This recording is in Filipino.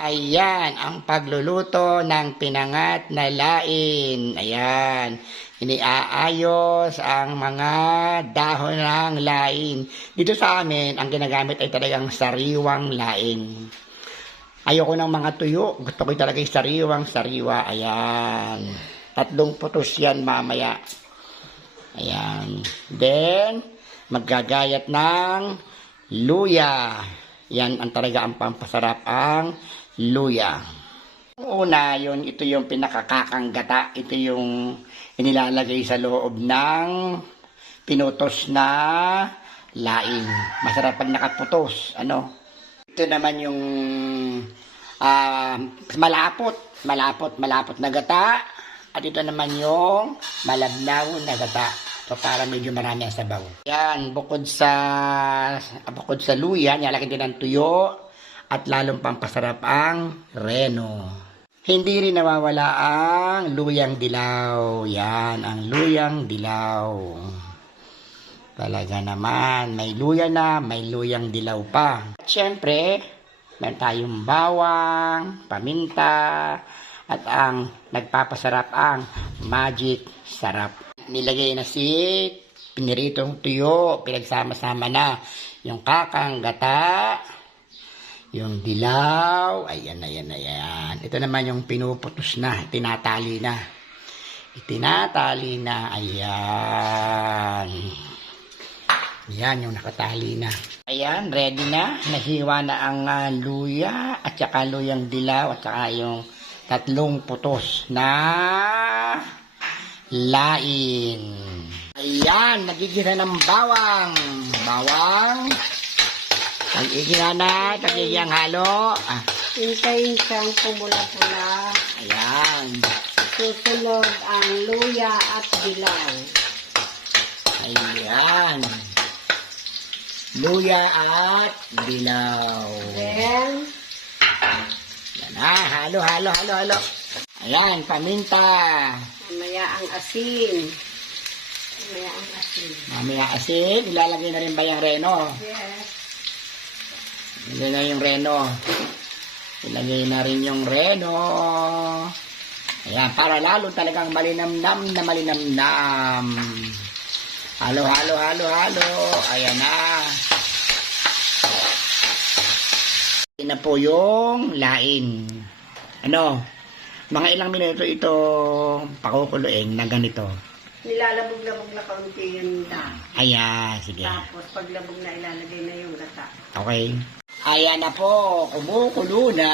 Ayan, ang pagluluto ng pinangat na lain. Ayan, iniaayos ang mga dahon ng lain. Dito sa amin, ang ginagamit ay talagang sariwang lain. Ayoko ng mga tuyo. Gusto ko talaga yung sariwang-sariwa. Ayan. 3 putos yan mamaya. Ayan. Then, maggagayat ng luya. Yan ang talaga ang pampasarap ang luya. Una, ito yung pinakakakang gata. Ito yung inilalagay sa loob ng pinutos na lain. Masarap pag nakaputos. Ito naman yung malapot na gata. At ito naman yung malabnaw na gata. So, para medyo marami ang sabaw. Yan, bukod sa luya, nilalagyan din ng tuyo at lalong pampasarap ang reno. Hindi rin nawawala ang luyang dilaw. Yan, ang luyang dilaw. Talaga naman, may luya na, may luyang dilaw pa. At syempre, meron tayong bawang, paminta, at ang nagpapasarap ang magic sarap. Nilagay na piniritong tuyo, pinagsama-sama na yung kakang gata, yung dilaw, ayan. Ito naman yung pinuputos na, tinatali na, ayan. Ayan yung nakatali na. Ayan, ready na. Nahiwa na ang luya, at saka luyang dilaw, at saka yung 3 putos na lain. Ayan, nagigisa ng bawang. Nagigisa na, nagiging halo. Hintayin siyang pumula-pula. Ayan. Susunod ang luya at dilaw. Ayan. Luya at dilaw. Then, yan na, halo. Ayan, paminta. mamaya ang asin. Mamaya asin. Ilalagay na rin ba yung reno? Yes. Ilagay na yung reno. Ilagay na rin yung reno. Ayan, para lalo talagang malinamnam na malinamnam. Halo. Ayan na. Ayan na po yung lain. Mga ilang minuto ito pakukuluin na ganito. Nilalabog-labog na kaunti yun na. Ayan, sige. Tapos paglabog na ilalagay na yung gata. Okay. Ayan na po, kumukulo na.